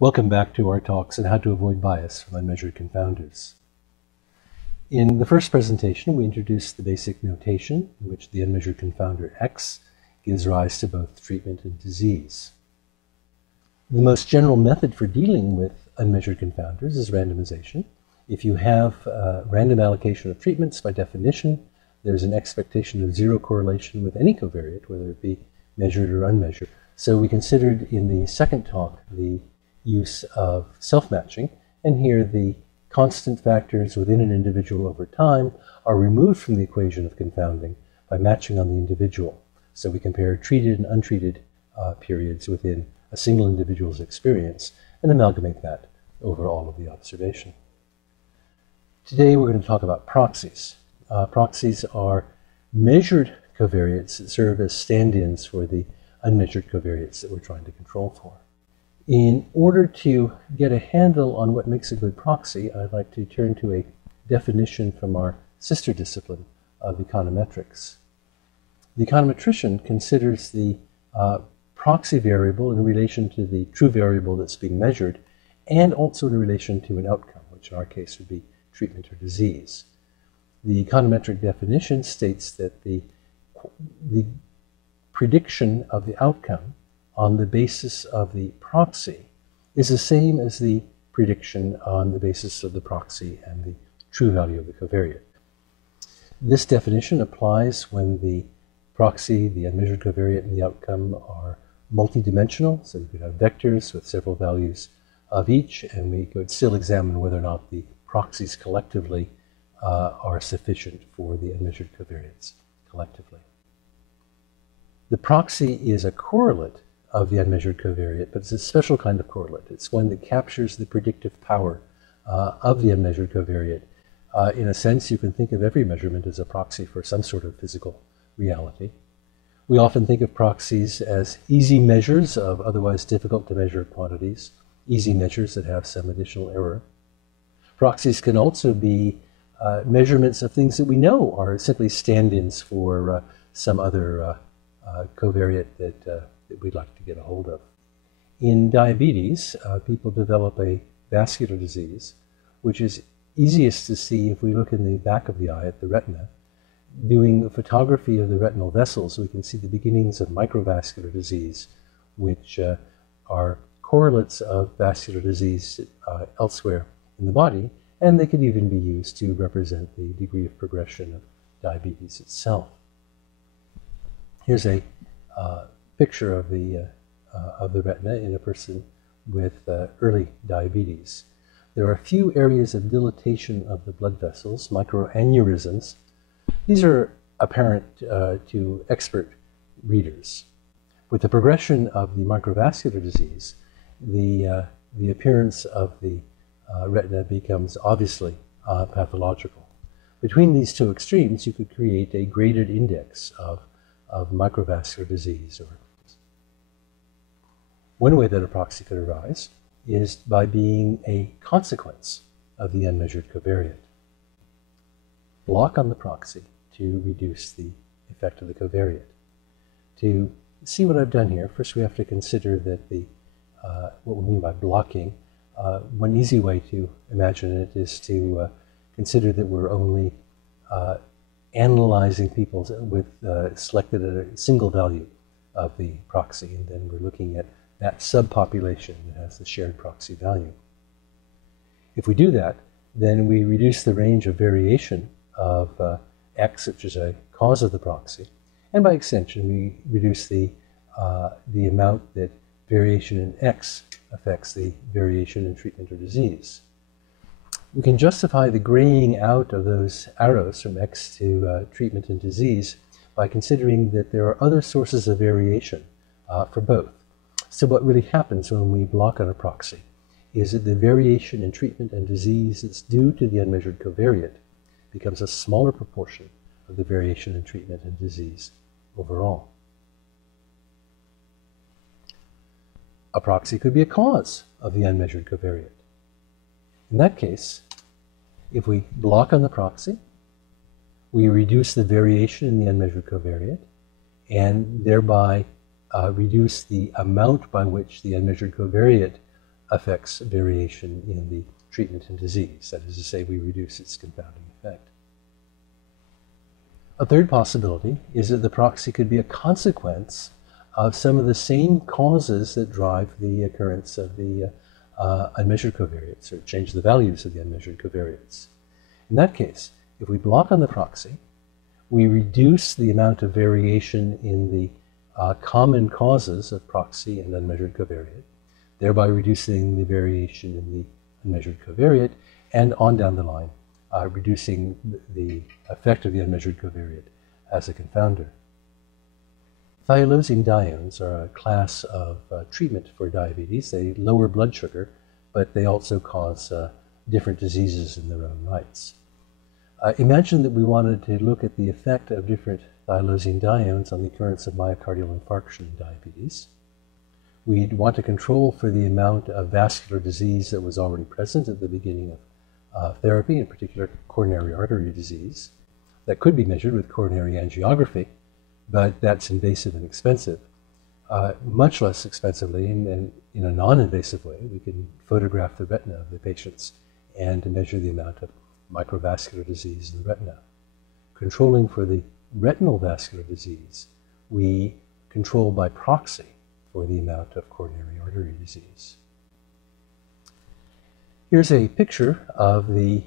Welcome back to our talks on how to avoid bias from unmeasured confounders. In the first presentation, we introduced the basic notation in which the unmeasured confounder X gives rise to both treatment and disease. The most general method for dealing with unmeasured confounders is randomization. If you have random allocation of treatments, by definition, there's an expectation of zero correlation with any covariate, whether it be measured or unmeasured. So we considered in the second talk the use of self-matching, and here the constant factors within an individual over time are removed from the equation of confounding by matching on the individual. So we compare treated and untreated periods within a single individual's experience and amalgamate that over all of the observation. Today we're going to talk about proxies. Proxies are measured covariates that serve as stand-ins for the unmeasured covariates that we're trying to control for. In order to get a handle on what makes a good proxy, I'd like to turn to a definition from our sister discipline of econometrics. The econometrician considers the proxy variable in relation to the true variable that's being measured, and also in relation to an outcome, which in our case would be treatment or disease. The econometric definition states that the prediction of the outcome on the basis of the proxy is the same as the prediction on the basis of the proxy and the true value of the covariate. This definition applies when the proxy, the unmeasured covariate, and the outcome are multidimensional, so you could have vectors with several values of each, and we could still examine whether or not the proxies collectively are sufficient for the unmeasured covariates collectively. The proxy is a correlate of the unmeasured covariate, but it's a special kind of correlate. It's one that captures the predictive power of the unmeasured covariate. In a sense, you can think of every measurement as a proxy for some sort of physical reality. We often think of proxies as easy measures of otherwise difficult to measure quantities, easy measures that have some additional error. Proxies can also be measurements of things that we know are simply stand-ins for some other covariate that we'd like to get a hold of. In diabetes, people develop a vascular disease, which is easiest to see if we look in the back of the eye at the retina. Doing photography of the retinal vessels, we can see the beginnings of microvascular disease, which are correlates of vascular disease elsewhere in the body, and they could even be used to represent the degree of progression of diabetes itself. Here's a picture of the retina in a person with early diabetes. There are a few areas of dilatation of the blood vessels, microaneurysms. These are apparent to expert readers. With the progression of the microvascular disease, the appearance of the retina becomes obviously pathological. Between these two extremes, you could create a graded index of microvascular disease. One way that a proxy could arise is by being a consequence of the unmeasured covariate. Block on the proxy to reduce the effect of the covariate. To see what I've done here, first we have to consider that what we mean by blocking. One easy way to imagine it is to consider that we're only analyzing people with selected at a single value of the proxy, and then we're looking at that subpopulation that has the shared proxy value. If we do that, then we reduce the range of variation of X, which is a cause of the proxy, and by extension we reduce the amount that variation in X affects the variation in treatment or disease. We can justify the graying out of those arrows from X to treatment and disease by considering that there are other sources of variation for both. So what really happens when we block on a proxy is that the variation in treatment and disease that's due to the unmeasured covariate becomes a smaller proportion of the variation in treatment and disease overall. A proxy could be a cause of the unmeasured covariate. In that case, if we block on the proxy, we reduce the variation in the unmeasured covariate, and thereby reduce the amount by which the unmeasured covariate affects variation in the treatment and disease. That is to say, we reduce its confounding effect. A third possibility is that the proxy could be a consequence of some of the same causes that drive the occurrence of the unmeasured covariates, or change the values of the unmeasured covariates. In that case, if we block on the proxy, we reduce the amount of variation in the common causes of proxy and unmeasured covariate, thereby reducing the variation in the unmeasured covariate, and on down the line, reducing the effect of the unmeasured covariate as a confounder. Thiazolidines are a class of treatment for diabetes. They lower blood sugar, but they also cause different diseases in their own rights. Imagine that we wanted to look at the effect of different thiazolidines on the occurrence of myocardial infarction in diabetes. We'd want to control for the amount of vascular disease that was already present at the beginning of therapy, in particular coronary artery disease. That could be measured with coronary angiography, but that's invasive and expensive. Much less expensively, and in a non-invasive way, we can photograph the retina of the patients and measure the amount of microvascular disease in the retina. Controlling for the retinal vascular disease, we control by proxy for the amount of coronary artery disease. Here's a picture of the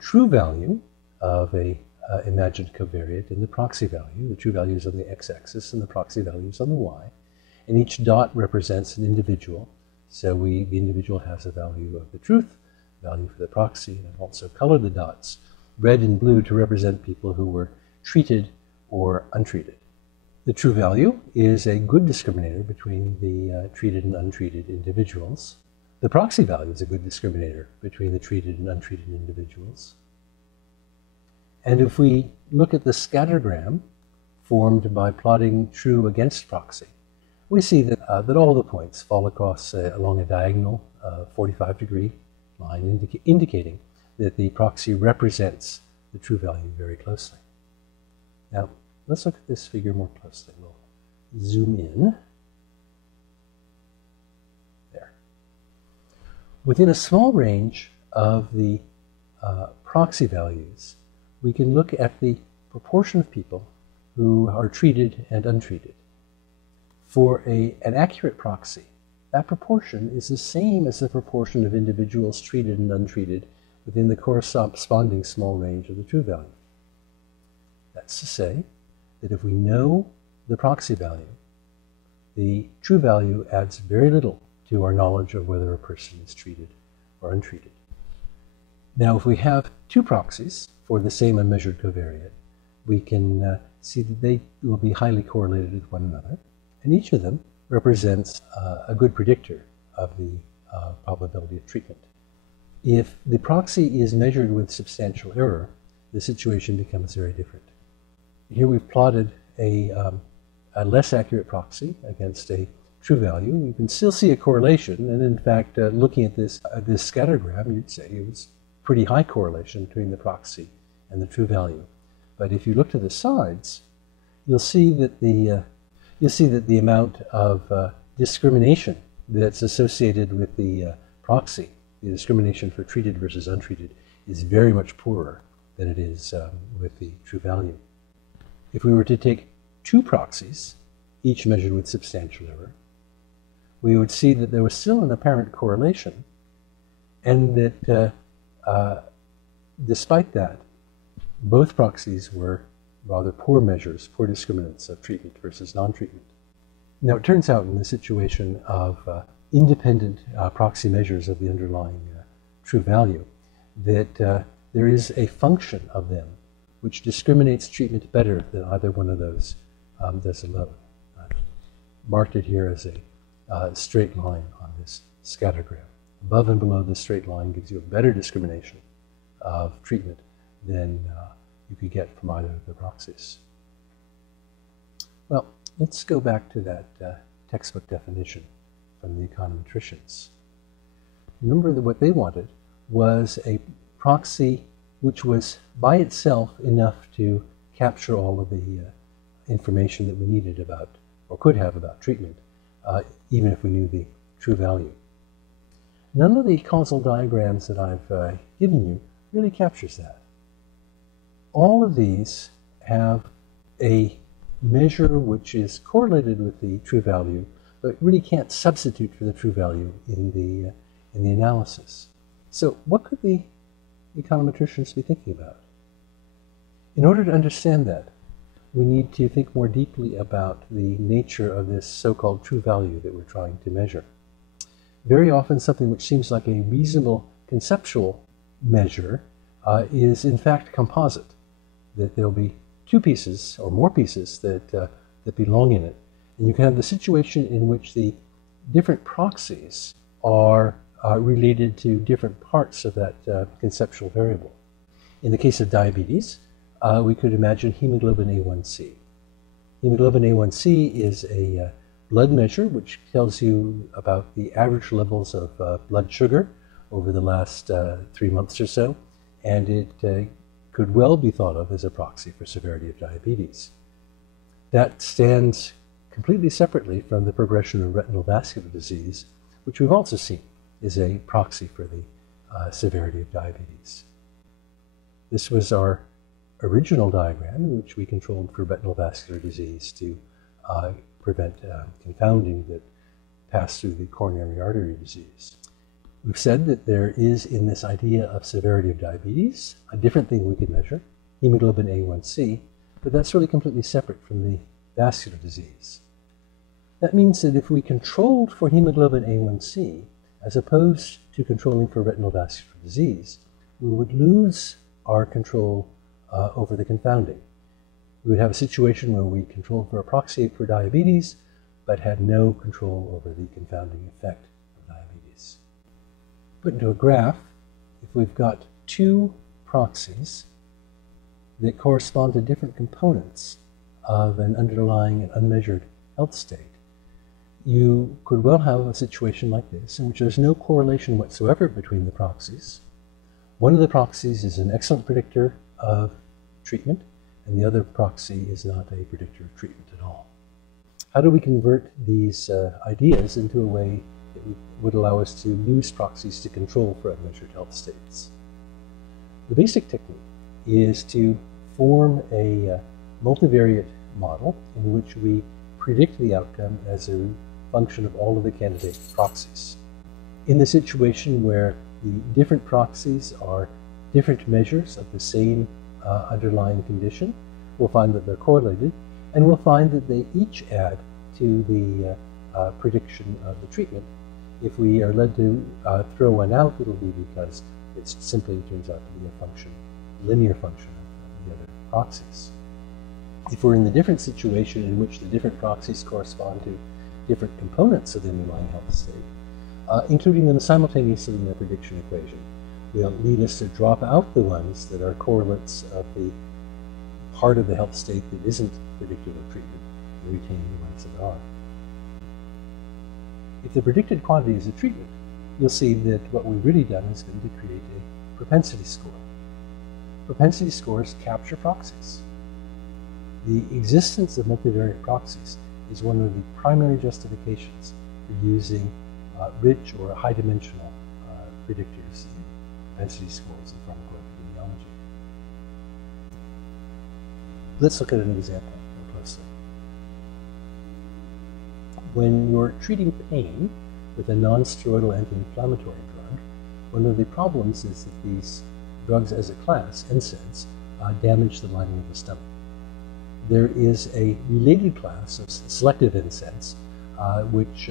true value of a imagined covariate and the proxy value. The true value is on the x-axis and the proxy value is on the y. And each dot represents an individual. So the individual has a value of the truth, value for the proxy, and I've also colored the dots red and blue to represent people who were treated or untreated. The true value is a good discriminator between the treated and untreated individuals. The proxy value is a good discriminator between the treated and untreated individuals. And if we look at the scattergram formed by plotting true against proxy, we see that, that all the points fall across along a diagonal 45-degree line, indicating that the proxy represents the true value very closely. Now, let's look at this figure more closely. We'll zoom in. There. Within a small range of the proxy values, we can look at the proportion of people who are treated and untreated. For an accurate proxy, that proportion is the same as the proportion of individuals treated and untreated within the corresponding small range of the true value. That's to say that if we know the proxy value, the true value adds very little to our knowledge of whether a person is treated or untreated. Now, if we have two proxies for the same unmeasured covariate, we can see that they will be highly correlated with one another, and each of them represents a good predictor of the probability of treatment. If the proxy is measured with substantial error, the situation becomes very different. Here we've plotted a less accurate proxy against a true value. You can still see a correlation, and in fact, looking at this scattergram, you'd say it was pretty high correlation between the proxy and the true value. But if you look to the sides, you'll see that the amount of discrimination that's associated with the proxy, the discrimination for treated versus untreated, is very much poorer than it is with the true value. If we were to take two proxies, each measured with substantial error, we would see that there was still an apparent correlation, and that despite that, both proxies were rather poor measures, poor discriminants of treatment versus non-treatment. Now, it turns out in the situation of independent proxy measures of the underlying true value that there is a function of them which discriminates treatment better than either one of those does alone. I've marked it here as a straight line on this scattergram. Above and below the straight line gives you a better discrimination of treatment than you could get from either of the proxies. Well, let's go back to that textbook definition from the econometricians. Remember that what they wanted was a proxy which was by itself enough to capture all of the information that we needed about, or could have about treatment, even if we knew the true value. None of the causal diagrams that I've given you really captures that. All of these have a measure which is correlated with the true value, but really can't substitute for the true value in the analysis. So what could the econometricians be thinking about? In order to understand that, we need to think more deeply about the nature of this so-called true value that we're trying to measure. Very often something which seems like a reasonable conceptual measure is in fact composite, that there'll be two pieces or more pieces that belong in it. And you can have the situation in which the different proxies are related to different parts of that conceptual variable. In the case of diabetes, we could imagine hemoglobin A1C. Hemoglobin A1C is a blood measure which tells you about the average levels of blood sugar over the last 3 months or so, and it could well be thought of as a proxy for severity of diabetes. That stands completely separately from the progression of retinal vascular disease, which we've also seen is a proxy for the severity of diabetes. This was our original diagram in which we controlled for retinal vascular disease to prevent confounding that passed through the coronary artery disease. We've said that there is in this idea of severity of diabetes a different thing we can measure, hemoglobin A1C, but that's really completely separate from the vascular disease. That means that if we controlled for hemoglobin A1C, as opposed to controlling for retinal vascular disease, we would lose our control over the confounding. We would have a situation where we controlled for a proxy for diabetes, but had no control over the confounding effect of diabetes. Put into a graph, if we've got two proxies that correspond to different components of an underlying and unmeasured health state, you could well have a situation like this in which there's no correlation whatsoever between the proxies. One of the proxies is an excellent predictor of treatment, and the other proxy is not a predictor of treatment at all. How do we convert these ideas into a way that would allow us to use proxies to control for unmeasured health states? The basic technique is to form a multivariate model in which we predict the outcome as a function of all of the candidate proxies. In the situation where the different proxies are different measures of the same underlying condition, we'll find that they're correlated, and we'll find that they each add to the prediction of the treatment. If we are led to throw one out, it'll be because it simply turns out to be a function, linear function of the other proxies. If we're in the different situation in which the different proxies correspond to different components of the underlying health state, including them simultaneously in the prediction equation, will lead us to drop out the ones that are correlates of the part of the health state that isn't predictive of treatment, and retain the ones that are. If the predicted quantity is a treatment, you'll see that what we've really done has been to create a propensity score. Propensity scores capture proxies. The existence of multivariate proxies is one of the primary justifications for using rich or high-dimensional predictors in propensity scores in pharmacoepidemiology. Let's look at an example more closely. When you're treating pain with a non-steroidal anti-inflammatory drug, one of the problems is that these drugs as a class, NSAIDs, damage the lining of the stomach. There is a related class of selective NSAIDs which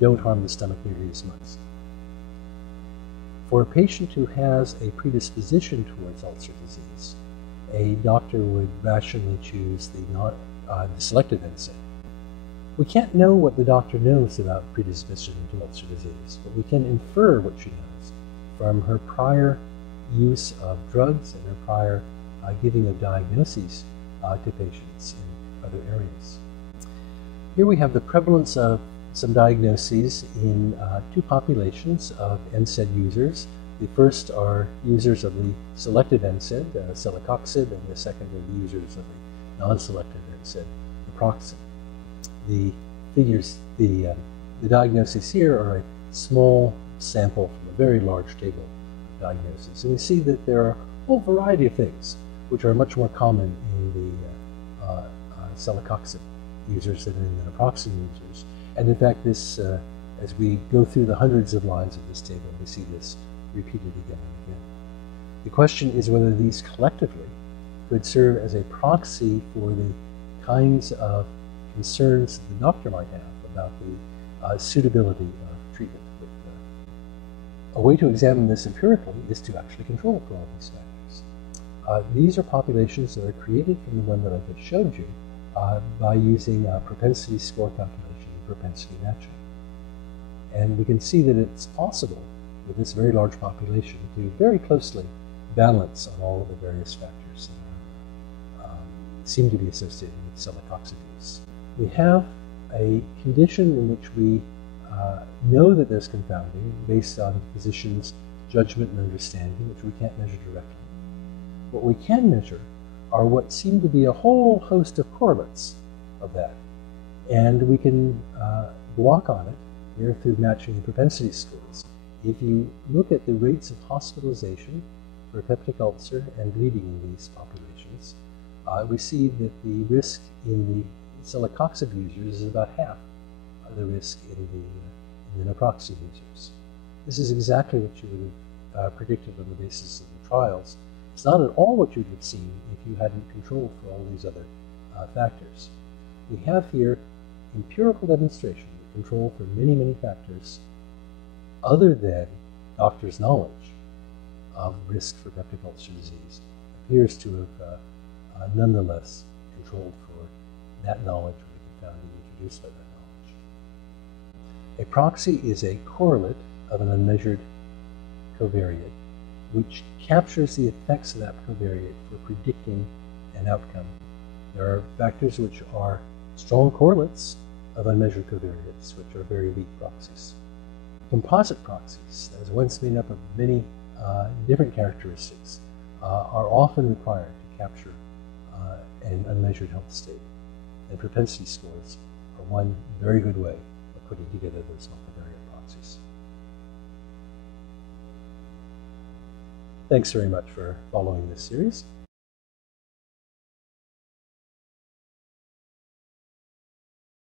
don't harm the stomach nearly as much. For a patient who has a predisposition towards ulcer disease, a doctor would rationally choose the selective NSAID. We can't know what the doctor knows about predisposition to ulcer disease, but we can infer what she knows from her prior use of drugs and her prior giving of diagnoses to patients in other areas. Here we have the prevalence of some diagnoses in two populations of NSAID users. The first are users of the selective NSAID, celecoxib, and the second are the users of the non-selective NSAID, naproxen. The figures, the diagnoses here are a small sample from a very large table of diagnoses. And we see that there are a whole variety of things which are much more common in the celecoxib users than in the naproxen users. And in fact, this, as we go through the hundreds of lines of this table, we see this repeated again and again. The question is whether these collectively could serve as a proxy for the kinds of concerns that the doctor might have about the suitability of treatment. A way to examine this empirically is to actually control for all these factors. These are populations that are created from the one that I just showed you by using propensity score calculation and propensity matching. And we can see that it's possible with this very large population to very closely balance on all of the various factors that are, seem to be associated with celecoxib use. We have a condition in which we know that there's confounding based on physicians' judgment and understanding, which we can't measure directly. What we can measure are what seem to be a whole host of correlates of that. And we can block on it here through matching the propensity scores. If you look at the rates of hospitalization for peptic ulcer and bleeding in these populations, we see that the risk in the celecoxib users is about half of the risk in the naproxen users. This is exactly what you would have predicted on the basis of the trials. It's not at all what you would have seen if you hadn't controlled for all these other factors. We have here empirical demonstration of control for many, many factors other than doctors' knowledge of risk for peptic ulcer disease appears to have nonetheless controlled for that knowledge or the confounding introduced by that knowledge. A proxy is a correlate of an unmeasured covariate which captures the effects of that covariate for predicting an outcome. There are factors which are strong correlates of unmeasured covariates, which are very weak proxies. Composite proxies, that is once made up of many different characteristics, are often required to capture an unmeasured health state. And propensity scores are one very good way of putting together those multivariate proxies. Thanks very much for following this series.